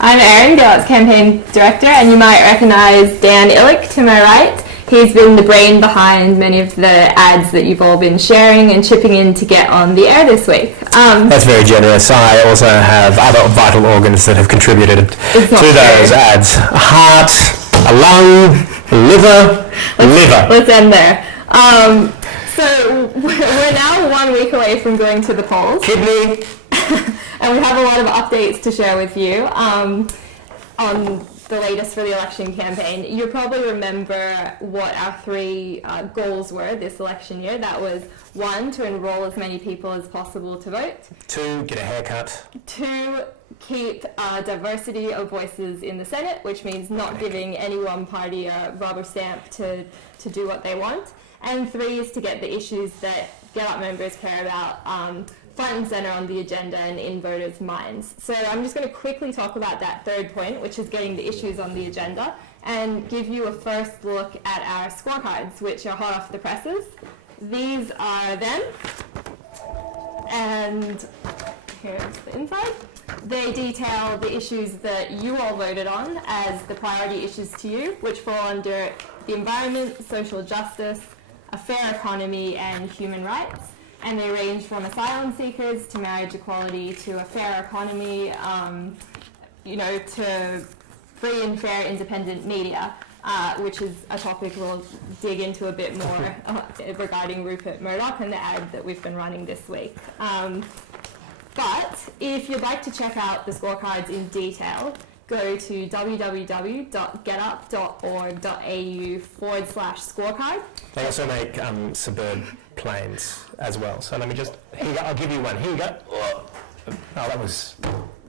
I'm Erin, GetUp's campaign director, and you might recognise Dan Illick to my right. He's been the brain behind many of the ads that you've all been sharing and chipping in to get on the air this week. That's very generous. I also have other vital organs that have contributed to those ads. A heart, a lung, a liver. Let's end there. So we're now 1 week away from going to the polls. Kidney. And we have a lot of updates to share with you on the latest for the election campaign. You probably remember what our three goals were this election year. That was 1, to enrol as many people as possible to vote. 2, get a haircut. 2, keep diversity of voices in the Senate, which means not giving any one party a rubber stamp to do what they want. And 3 is to get the issues that GetUp members care about front and centre on the agenda and in voters' minds. So I'm just going to quickly talk about that third point, which is getting the issues on the agenda, and give you a first look at our scorecards, which are hot off the presses. These are them, and here's the inside. They detail the issues that you all voted on as the priority issues to you, which fall under the environment, social justice, a fair economy, and human rights. And they range from asylum seekers to marriage equality to a fair economy, to free and fair independent media, which is a topic we'll dig into a bit more regarding Rupert Murdoch and the ad that we've been running this week. But if you'd like to check out the scorecards in detail, go to www.getup.org.au/scorecard. They also make suburb planes as well. So let me just, here you go, I'll give you one. Here you go. Oh, that was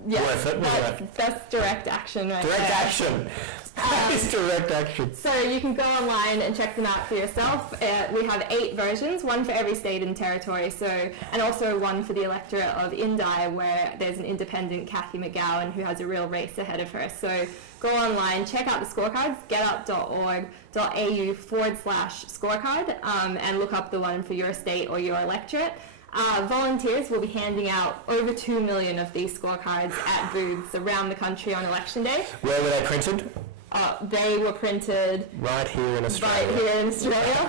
worth it, wasn't it? That's direct action right there. Direct action. That is direct action. So you can go online and check them out for yourself. We have 8 versions, 1 for every state and territory, and also 1 for the electorate of Indi, where there's an independent Cathy McGowan who has a real race ahead of her. So go online, check out the scorecards, getup.org.au/scorecard, and look up the one for your state or your electorate. Volunteers will be handing out over 2 million of these scorecards at booths around the country on election day. Where were they printed? They were printed right here in Australia.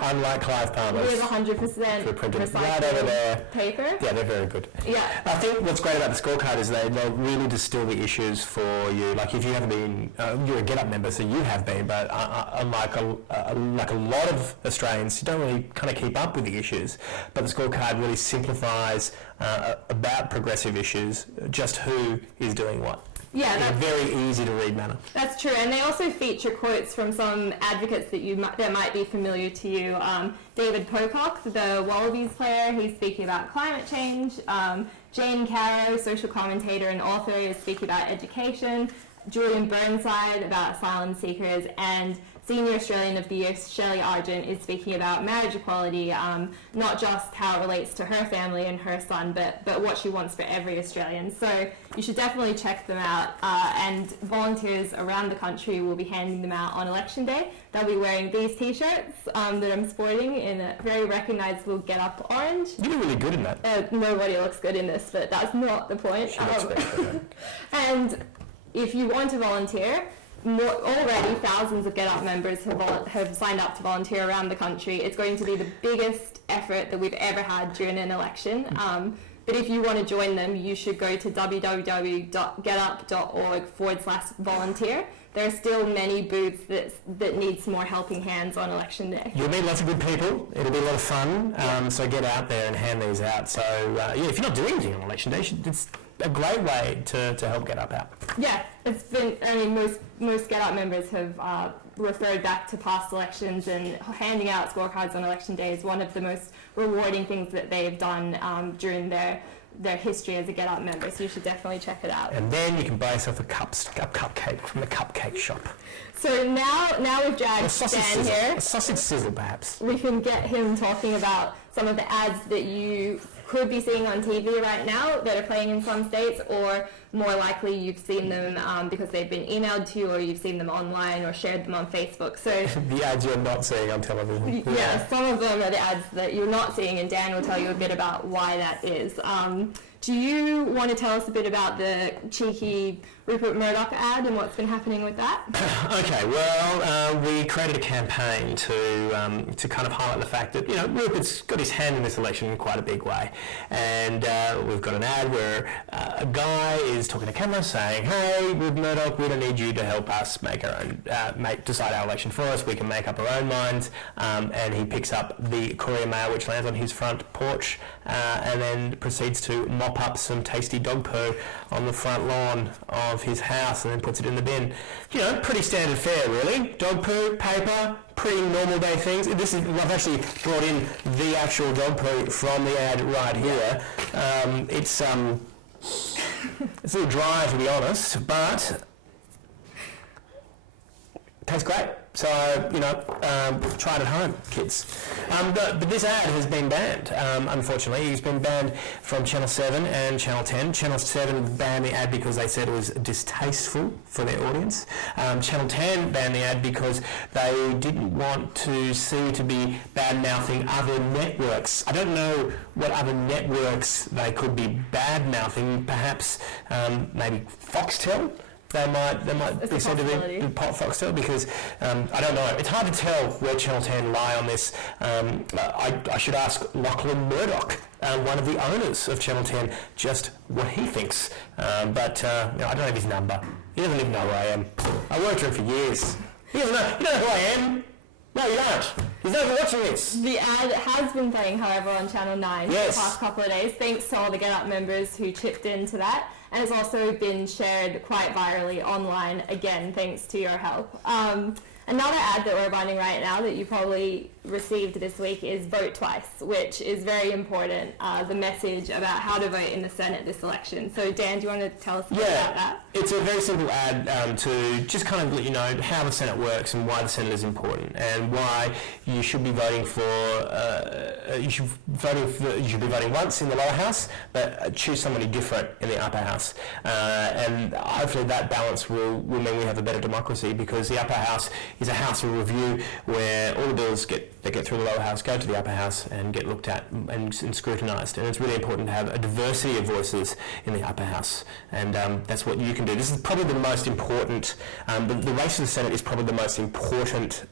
Unlike Clive Palmer's. We have 100% recycled right over there. Paper. Yeah, they're very good. Yeah. I think what's great about the scorecard is they really distill the issues for you. Like if you haven't been, you're a GetUp member, so you have been, but unlike a lot of Australians, you don't really kind of keep up with the issues. But the scorecard really simplifies about progressive issues, just who is doing what. Yeah, in a very easy to read manner. That's true, and they also feature quotes from some advocates that might be familiar to you. David Pocock, the Wallabies player, he's speaking about climate change. Jane Caro, social commentator and author, is speaking about education. Julian Burnside about asylum seekers, and Senior Australian of the Year, Shelley Argent, is speaking about marriage equality, not just how it relates to her family and her son, but what she wants for every Australian. So you should definitely check them out, and volunteers around the country will be handing them out on election day. They'll be wearing these t-shirts that I'm sporting in a very recognisable GetUp orange. You look really good in that. Nobody looks good in this, but that's not the point. She looks very good. And if you want to volunteer, already thousands of GetUp members have signed up to volunteer around the country. It's going to be the biggest effort that we've ever had during an election. But if you want to join them, you should go to www.getup.org/volunteer. There are still many booths that need some more helping hands on election day. You'll meet lots of good people. It'll be a lot of fun. So get out there and hand these out. So if you're not doing anything on election day, it's a great way to help GetUp out. Yeah, it's been. I mean, most GetUp members have referred back to past elections, and handing out scorecards on election day is one of the most rewarding things that they've done during their history as a GetUp member. So you should definitely check it out. And then you can buy yourself a cupcake from the cupcake shop. So now we've dragged Stan here. A sausage sizzle, perhaps. We can get him talking about some of the ads that you could be seeing on TV right now that are playing in some states, or more likely you've seen them because they've been emailed to you, or you've seen them online or shared them on Facebook. So the ads you're not seeing on television. Yeah, some of them are the ads that you're not seeing, and Dan will tell you a bit about why that is. Do you want to tell us a bit about the cheeky Rupert Murdoch ad and what's been happening with that? Okay, well, we created a campaign to kind of highlight the fact that, Rupert's got his hand in this election in quite a big way. And we've got an ad where a guy is talking to camera saying, hey, Rupert Murdoch, we don't need you to help us make our own, decide our election for us. We can make up our own minds. And he picks up the Courier Mail, which lands on his front porch, and then proceeds to mop up some tasty dog poo on the front lawn of his house and then puts it in the bin. Pretty standard fare, really. Dog poo, paper, pretty normal day things. I've actually brought in the actual dog poo from the ad right here. It's a little dry, to be honest, but it tastes great. So, try it at home, kids. But this ad has been banned, unfortunately. It's been banned from Channel 7 and Channel 10. Channel 7 banned the ad because they said it was distasteful for their audience. Channel 10 banned the ad because they didn't want to seem to be bad-mouthing other networks. I don't know what other networks they could be bad-mouthing. Perhaps maybe Foxtel? They might be said to be pot Foxtel because I don't know. It's hard to tell where Channel 10 lie on this. I should ask Lachlan Murdoch, one of the owners of Channel 10, just what he thinks. But I don't have his number. He doesn't even know who I am. I worked for him for years. He doesn't know. You know who I am? No, you don't. He's not even watching this. The ad has been playing, however, on Channel 9 for the past couple of days, thanks to all the GetUp members who chipped into that. And it's also been shared quite virally online, again, thanks to your help. Another ad that we're running right now that you probably received this week is Vote Twice, which is very important, the message about how to vote in the Senate this election. So Dan, do you want to tell us about that? It's a very simple ad to just kind of let you know how the Senate works and why the Senate is important and why you should be voting for, you should be voting once in the lower house, but choose somebody different in the upper house. And hopefully that balance will mean we have a better democracy because the upper house is a house of review where all the bills that get through the lower house go to the upper house and get looked at and scrutinised. And it's really important to have a diversity of voices in the upper house. And that's what you can do. This is probably the most important, the race for the Senate is probably the most important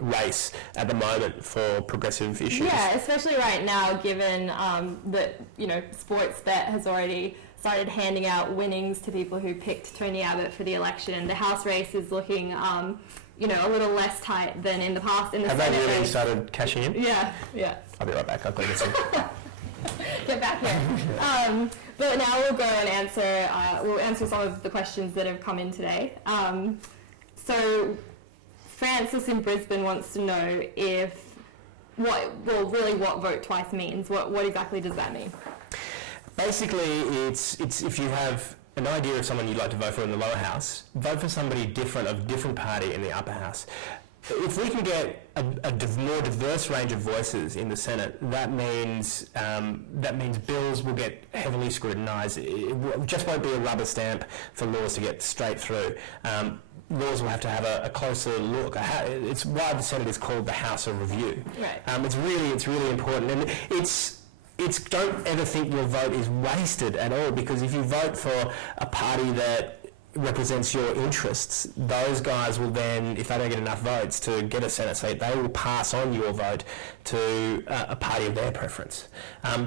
race at the moment for progressive issues. Yeah, especially right now, given that Sportsbet has already started handing out winnings to people who picked Tony Abbott for the election. The House race is looking, a little less tight than in the past. In the Have Senate they really race. started cashing in? Yeah. I'll be right back. I'll go get some. Get back here. But now we'll go and answer some of the questions that have come in today. So Francis in Brisbane wants to know what Vote Twice means. What exactly does that mean? Basically, it's if you have an idea of someone you'd like to vote for in the lower house, vote for somebody different of a different party in the upper house. If we can get a more diverse range of voices in the Senate, that means bills will get heavily scrutinised. It just won't be a rubber stamp for laws to get straight through. Laws will have to have a closer look. It's why the Senate is called the House of Review. Right. It's really important, and it's don't ever think your vote is wasted at all, because if you vote for a party that represents your interests, those guys will then, if they don't get enough votes to get a Senate seat, they will pass on your vote to a party of their preference.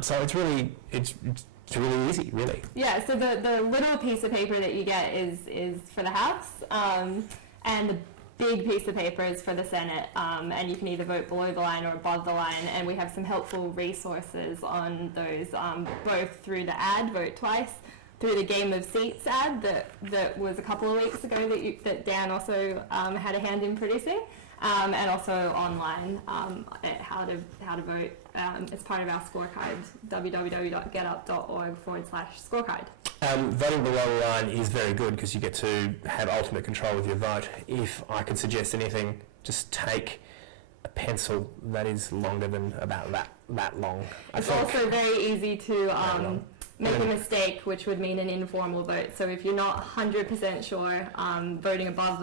So it's really easy, really. Yeah, so the little piece of paper that you get is for the House, and the big piece of paper is for the Senate, and you can either vote below the line or above the line, and we have some helpful resources on those, both through the ad, Vote Twice, through the Game of Seats ad that was a couple of weeks ago that Dan also had a hand in producing, and also online at how to vote as part of our scorecard, www.getup.org/scorecard. Voting below the line is very good because you get to have ultimate control with your vote. If I could suggest anything, just take a pencil that is longer than about that long. It's also very easy to make a mistake, which would mean an informal vote. So if you're not 100% sure, voting above